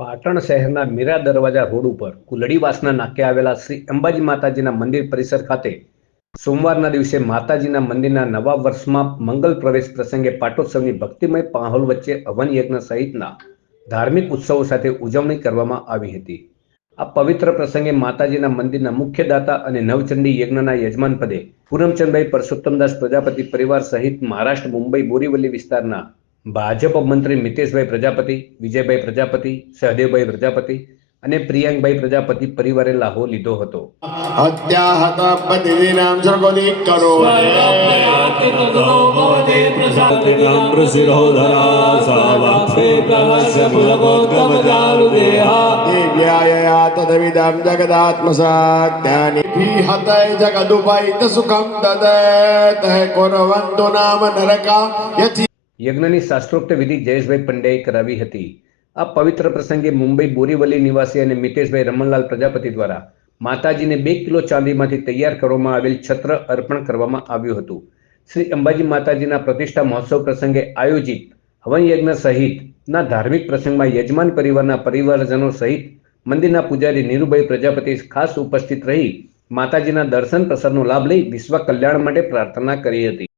પાટણ શહેરના મીરા દરવાજા રોડ ઉપર કુલડીવાસના નાકે આવેલા શ્રી અંબાજી માતાજીના મંદિર પરિસર ખાતે સોમવારના દિવસે માતાજીના મંદિરના નવા વર્ષમાં મંગલ પ્રવેશ પ્રસંગે પાટોત્સવની ભક્તિમય પાહોલ વચ્ચે હવન યજ્ઞ સહિતના ધાર્મિક ઉત્સવો સાથે ઉજવણી કરવામાં આવી હતી. આ પવિત્ર પ્રસંગે માતાજીના મંદિરના મુખ્ય દાતા અને નવચંડી યજ્ઞના યજમાન પદે પૂરમચંદભાઈ પરસોત્તમદાસ પ્રજાપતિ પરિવાર સહિત મહારાષ્ટ્ર મુંબઈ બોરીવલી વિસ્તારના ભાજપ મંત્રી મિતેશભાઈ પ્રજાપતિ વિજયભાઈ પ્રજાપતિ સહદેવભાઈ પ્રજાપતિ અને પ્રિયાંકભાઈ પ્રજાપતિ પરિવારે લાહો લીધો હતો. જગદુપૈત સુખમ દદત કુર્વન્તુ નામ નરકા યજ્ઞની શાસ્ત્રોક્ત વિધિ જયેશભાઈ પંડ્યાએ કરાવી હતી. આ પવિત્ર પ્રસંગે મુંબઈ બોરીવલી નિવાસી અને મિતેશભાઈ રમણલાલ પ્રજાપતિ દ્વારા માતાજીને બે કિલો ચાંદીમાંથી તૈયાર કરવામાં આવેલ છત્ર અર્પણ કરવામાં આવ્યું હતું. શ્રી અંબાજી માતાજીના પ્રતિષ્ઠા મહોત્સવ પ્રસંગે આયોજિત હવન યજ્ઞ સહિતના ધાર્મિક પ્રસંગમાં યજમાન પરિવારના પરિવારજનો સહિત મંદિરના પૂજારી નીરુભાઈ પ્રજાપતિ ખાસ ઉપસ્થિત રહી માતાજીના દર્શન પ્રસાદનો લાભ લઈ વિશ્વ કલ્યાણ માટે પ્રાર્થના કરી હતી.